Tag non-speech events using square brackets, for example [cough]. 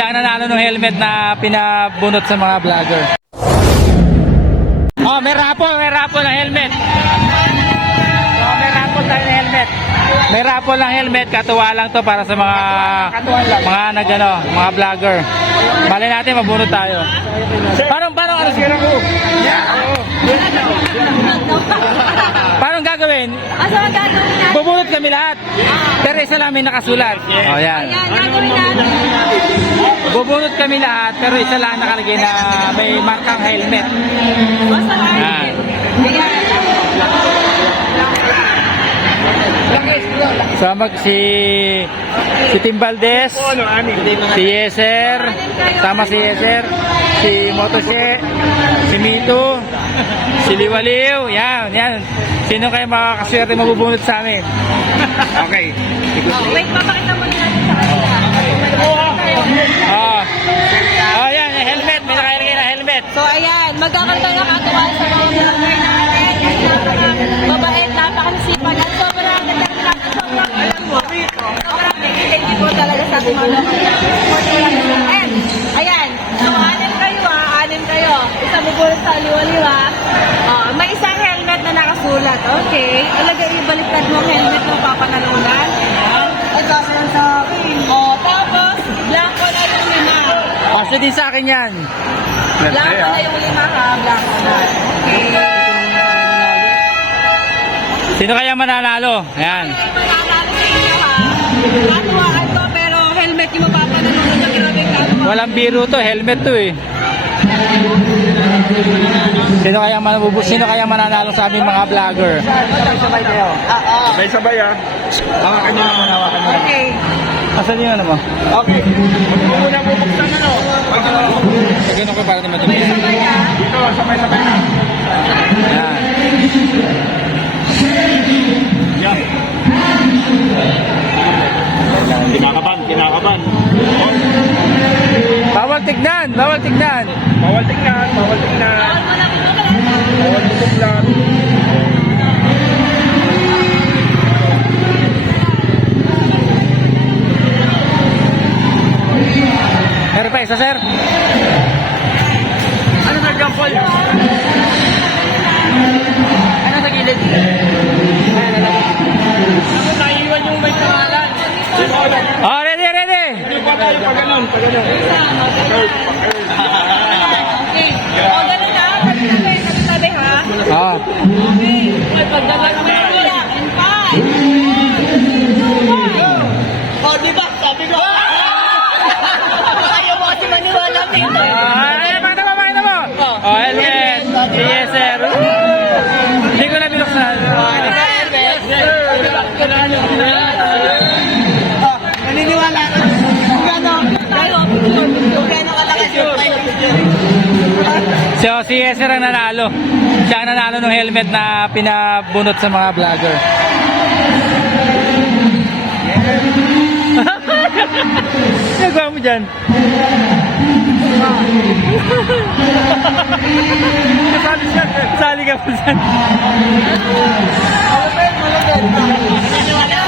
Siya ang nanalo ng helmet na pinabunot sa mga vlogger. Oh, may raffle, may raffle ng helmet. Oh, may raffle tayo ng helmet. May raffle ng helmet, katuwa lang to para sa mga mga nagano, mga vlogger. Mali natin mabunot tayo. Parang parang ano siguro ko? Asa ang gagawin natin? Bubunot kami lahat. Pero isa lang may nakasulat. Oh, yan. Ayan, gagawin natin. Bubunot kami lahat, pero isa lang nakalagay na may markang helmet. Basta Yan. Ayan. Sama si si Tim Valdez, si Yeser, sama si Yeser, si Motoshe, si Mito, si Liwaliw, yan, yan. Sino kayo makakaswerte mabubunot sa amin? Okay. Oh, wait, papakita mo natin sa kanila. Oh. Oh, yan, helmet, may nakalagay na helmet. So, ayan, magkakaroon tayo ng katuwa sa mga vlogger natin. Napaka-mabait, napaka-sipag, at sobrang determinado, sobrang alam mo. Sobrang thank you po talaga sa mga Bubulot sa liwa-liwa. Ah, may isang helmet na nakasulat. Okay. Talaga ibaliktad mo helmet mo, papanalunan. Ay, kasi yan sa akin. Oh, tapos, blanco na yung lima. Kasi din sa akin yan. Blanco na yung lima ha, blanco na. Okay. Sino kaya mananalo? Ayan. Mananalo sa inyo ha. Katuwaan to, pero helmet yung mapapanalunan na grabe katuwaan. Walang biro to, helmet to eh. Sino kaya manububu sino kaya mananalo sa aming mga vlogger? Oo. Sabay-sabay ah. Hawakan nyo naman, hawakan nyo. Okay. Asan yung ano mo? Okay. Muna bubuksan ano. Ganun ko para naman dumi. Sabay ha. Dito, sabay-sabay na. Tignan, bawal tignan. Bawal tingnan, bawal tingnan. Bawal mo lang pa isa, sir? Pa ganun, pa ganun. Okay. O, ganun ha. Tabi-tabi, tabi-tabi ha. Oh. Okay. Ay, pagdagan naman sila. And five. Oh, di ba? Sabi ko. Ayaw mo kasi maniwala dito. So si Yeser ang nanalo. Siya ang nanalo ng helmet na pinabunot sa mga vlogger. [laughs] Nagawa mo dyan? Kasali siya. Kasali ka pa dyan. Malapit, malapit.